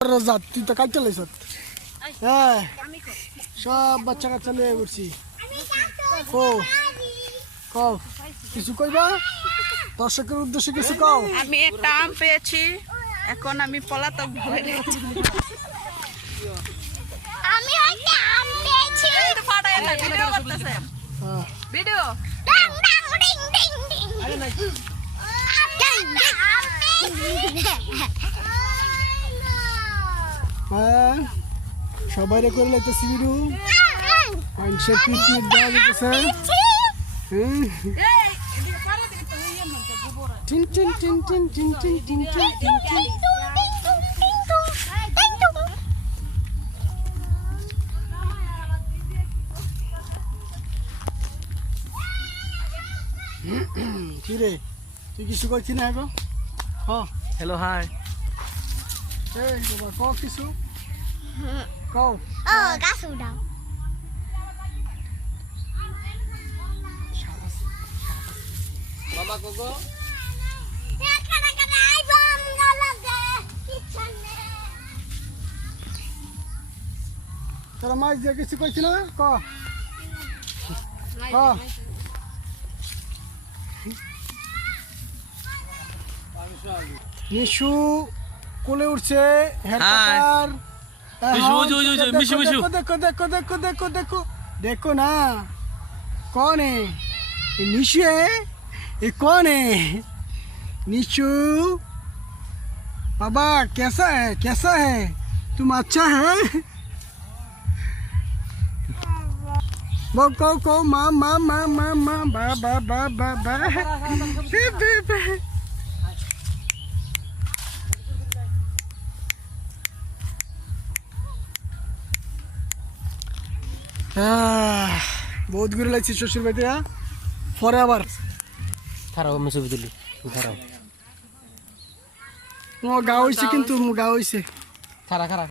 রাজাত তুই তো কাটতে লাইছত হ্যাঁ সব বাচ্চা কাচ্চা নিয়ে বসছি কও কিছু কইবা দর্শকের উদ্দেশ্যে কিছু কও। আমি একটা আম পেয়েছি, এখন আমি পলাতক ভরে আমি একটা আম পেয়েছি। ফাটায় না, ভিডিও করতেছেন ভিডিও। ডাং ডাং ডিং ডিং ডিং আরে না হ্যাঁ সবাই রে করে লাইতেছি ভিডিও মানুষের পিকনিক দেওয়া যেতেছে tin tin tin tin tin tin tin tin tin tin কি রে তুই কিছু করছি না এখন হ্যালো হাই এই বাবা কও কিছু কও ও গাছ উঠাও মামা কোকো খানা খানা আইবো আমরা লাগে কিচনে তোরা মাছ দিয়ে কিছু করছি না ক ক মিশু কোলে উঠছে হেডকার মিশু, ওই, মিশু, মিশু। দেখো দেখো দেখো দেখো দেখো देखो ना कौन है ये निशु है ये कौन है निशु बाबा कैसा है तुम अच्छा है वो को माँ माँ माँ माँ माँ बा बा बा बा बा बे बे बे বহুত ঘুরে লাগছি শ্বশুর বাড়িতে পরে আবার খারাপ আমি ছবি তুলি খারাপ গা হয়েছে কিন্তু গা হয়েছে খারাপ খারাপ